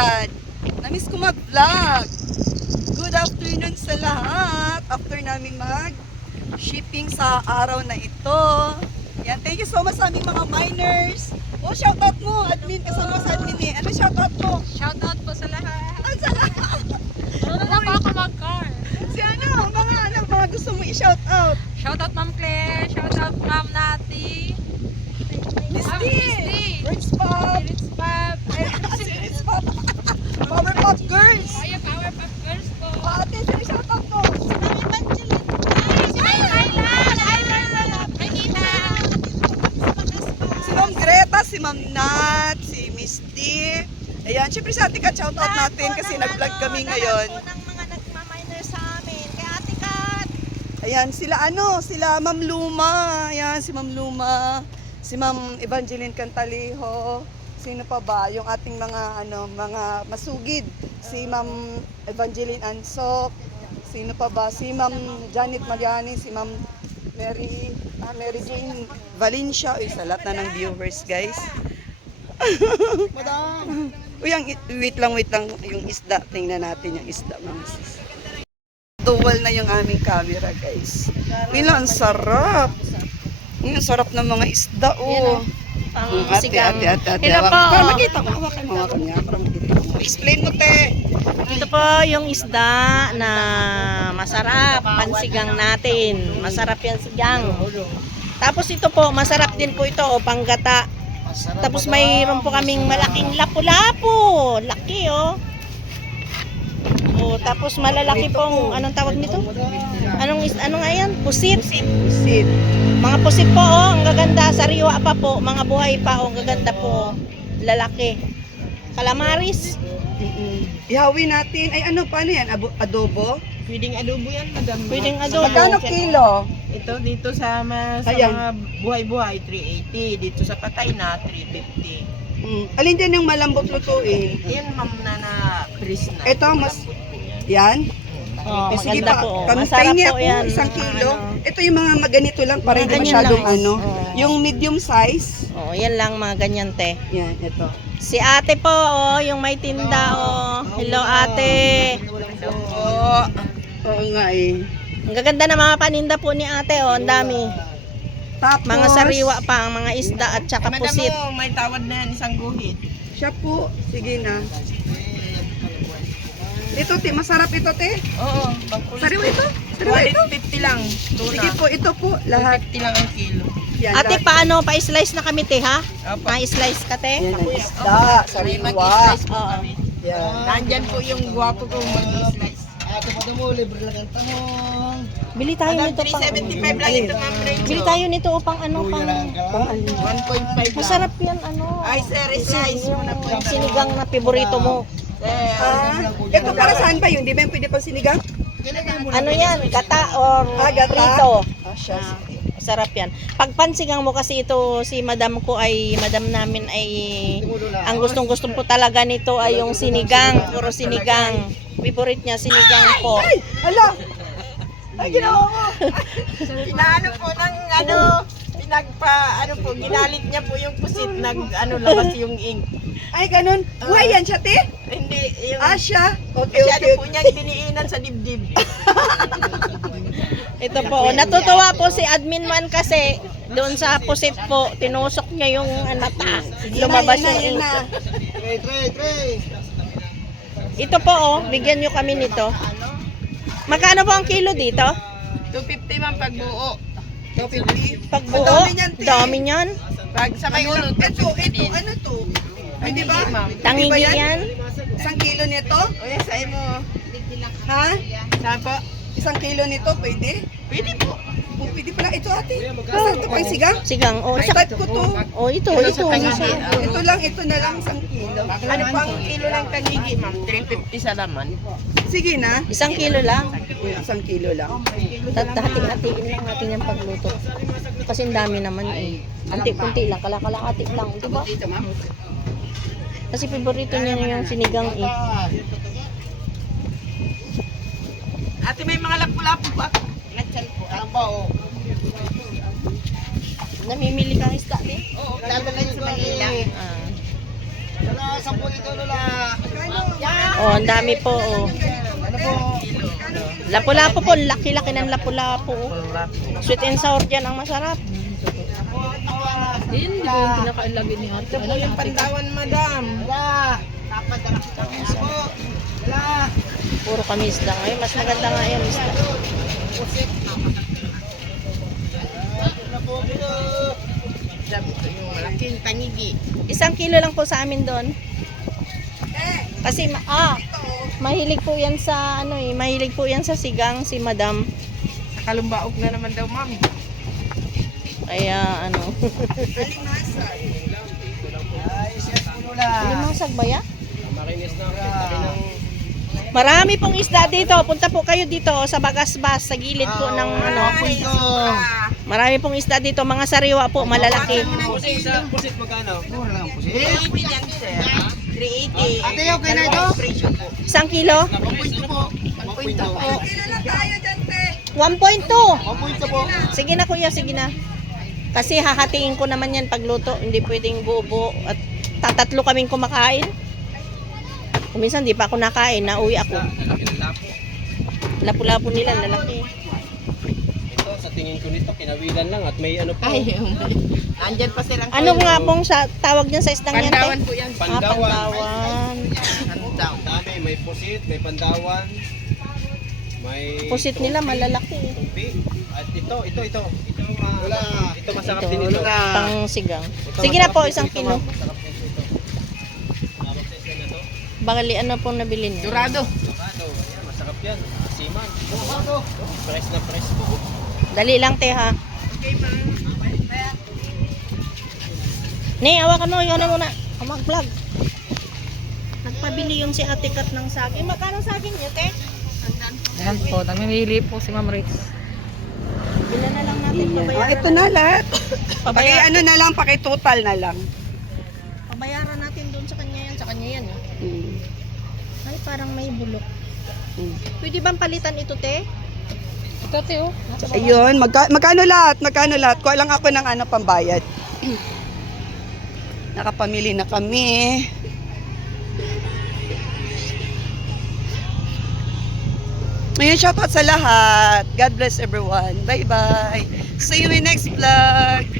God! Namiss ko mag-vlog. Good afternoon sa lahat. After namin mag-shipping sa araw na ito. Yan, thank you so much sa aming mga miners. Oh, shoutout mo, admin. Kasama sa admin eh. Ano shoutout mo? Shoutout po sa lahat. Ano sa lahat? Ano na po ako mag-car? Si mga gusto mo i-shoutout? Shoutout Ma'am Claire. Shoutout Ma'am Nati. Misty! Rich Pop! Spirits Pop. Si Rich Pop! Powerpuff Girls! Ay, Powerpuff Girls po. Ate, sino shoutout mo? Si Ma'am Greta, si Ma'am Nat, si Misty. Ayan, syempre sa Ate Kat, shoutout natin kasi nag-vlog kami ngayon. ng mga nagmaminer sa amin. Kaya Ate Kat. Ayan, sila Ma'am Luma. Ayan, si Ma'am Luma, si Ma'am Evangeline Cantalejo. Sino pa ba? Yung ating mga masugid. Si Ma'am Evangeline Ansok. Sino pa ba? Si Ma'am Janet Mariani, si Ma'am Mary Jane Valencia. Uy, sa lahat na ng viewers, guys. Uy, wait lang, yung isda. Tingnan natin yung isda, mga sis. Dual na yung aming camera, guys. Uy, ang sarap. Uy, ang sarap ng mga isda, oh. Ate. Ito po. Para makita mo, hawakan niya. Para makita mo. Explain mo, te. Ito po yung isda na masarap. Pansigang natin. Masarap yan sigang. Tapos ito po, masarap din po ito, panggata. Tapos mayroon po kaming malaking lapu-lapu. Laki, oh. Oh, tapos malalaki pong, anong tawag nito? Anong nga yan? Pusit. Pusit. Mga pusit po, oh, ang gaganda. Sariwa pa po, mga buhay pa, oh, ang gaganda po. Lalaki. Calamaris. Ihawin natin. Ay, paano yan? Adobo? Pwedeng adobo yan, madam. Pwedeng adobo. Magkano kilo? Ito dito sa Ayan. mga buhay-buhay, 380. Dito sa patay na, 350. Alin din yung malambot lutuin? Yan, ma'am, na Chris na. Ito, mas... Yan? Oh, Sige maganda pa, po. kamustahin Masarap niya po po, yan. 1 kilo. Ito yung mga maganito lang, para hindi Ganyan masyadong lang. Yung medium size. Oh, yan lang mga ganyan, te. Yan, ito. Si ate po, oh, yung may tinda, oh. Hello, ate. Oo nga eh. Ang gaganda na mga paninda po ni ate, oh. Ang dami. Tapos, Mga sariwa pa, ang mga isda at saka Madam pusit. mo, may tawad na yan, isang guhit. siya po. Sige na. Ito, te. Masarap ito, te. Oo, Sariwa ito. Sariwa ito. 150 lang. Tuna. Sige po, ito po. Lahat. 250 lang ang kilo. Yan, Ate, lahat. paano? Pa-slice na kami, te, ha? Opo. Pa-slice ka, te? Yan ang isda. Sariwa. Mag-slice po Oo. kami. Yan. Nandyan po yung gwapo ko mag-slice. Bili tayo Madam, nito pang... 375 lang ito, ma'am. Bili tayo nito upang ano, pang... 1.5 lang. Masarap yan, ano. Ay, sir, slice mo na po. Yung sinigang na paborito mo. Ito para saan ba yun? Di ba yung pwede pang sinigang? Ano yan? Gata or Gata? prito? Siya. Sarap yan. Pag pansigang mo kasi ito, si madam namin ay, ang gustong-gusto po talaga nito ay yung sinigang. Puro sinigang. Favorite niya, sinigang po. Ay! Hala! Ay, ginawa mo! Inaano po ng ginalit niya po yung pusit, labas yung ink. Ay, ganun. Buhay yan siya, te? Hindi, yung Siya? Okay, masyado okay. po niyang diniinan sa dibdib. Ito po. Natutuwa po si admin man kasi doon sa pusit po, tinusok niya yung mata. Lumabas yung ink. Ito po, oh. Bigyan nyo kami nito. Magkano po ang kilo dito? 250 man pag buo. 250. Pag buo, Madami niyan, te. dami niyan. Pag sa may ulo, Ito, ano to? Ay, di ba? ma'am. Tangingi Di ba yan. 1 kilo nito? O yan, sa'yo mo. Ha? Saan po? 1 kilo nito, pwede? Pwede po. Oh, pwede pala. Ito, ate. Masarap to pang sigang. Sigang. Oh, Ay, saka, type ko to. oh ito. Ito Ito na lang 1 kilo. Ano po ang kilo ng tangigi, ma'am? 350 sa laman. Sige na. 1 kilo lang. 1 kilo lang. Hati-hatiin lang natin yung pagluto. Kasi ang dami naman eh. Anti-kunti lang, kalahati lang, di ba? Kasi favorito niya yung sinigang eh. Ate, may mga lapu-lapu ba? Natsan po. Namimili kang isda eh? Oo, dadalhin sa Manila. Ah. Wala, 10 ito, Lola. Oh, ang dami po. Oh. Ano po? Lapu-lapu po, laki-laki ng lapu-lapu. Sweet and sour dyan ang masarap. Yun, di ba yung pinakailagay ni ate? Ito po yung pandawan, madam. Wala. Wala. Puro kami isda ngayon. Mas maganda nga yan isda. Ito yung malaking tangigi. 1 kilo lang po sa amin doon. Kasi mahilig po yan sa mahilig po yan sa sigang si Madam. Sa kalumbaog na naman daw, ma'am. Kaya limasag ba ya? Marami pong isda dito. Punta po kayo dito sa Bagasbas sa gilid po ng Marami pong isda dito, mga sariwa po, malalaki. Pusit magkano? Mura lang pusit. 380 yan, sir. 380. Ate, okay na ito? 1 kilo? 1.2 po. 1.2 po. 1.2. po. Sige na kuya, sige na. Kasi hahatiin ko naman yan pagluto. Hindi pwedeng buo-buo. At tatatlo kaming kumakain. Kung minsan di pa ako nakain, nauwi ako. Lapu-lapu nila, lalaki. Ito, sa tingin ko nito, kinawilan lang at may ano po. Nandyan pa silang Ano nga pong tawag niyan sa isdang yan? Pandawan Te? po yan. Pandawan. Pandawan. Pandawan. Dami, may pusit, may pandawan. May Pusit nila malalaki. tumpi. At ito. Ito masarap din ito. Pang sigang. Ito, Sige na masarap po, din 1 ito, kilo. ma'am. Masarap din ito. Bakali ano pong nabili niyo? Dorado. Avocado, ayan, masarap yan. Asiman. Press na press po. Dali lang te ha. Ne, awakan mo, yun na muna. Mag-vlog. Nagpabili yun si Ate Kat ng saging. Magkano saging niyo, te? Ayan po, namimili po si Ma'am Ritz. Ilan na lang natin pabayaran. Ito na lahat. Pabayaran, na lang, paki-total na lang. pabayaran natin doon sa kanya yan. Sa kanya yan. Ay, parang may bulok. Pwede bang palitan ito, te? Ito, Teo. Ayun, magkano lahat? Kuha lang ako ng pambayad. Nakapamili na kami. Ngayon, shoutout sa lahat. God bless everyone. Bye-bye. See you in next vlog.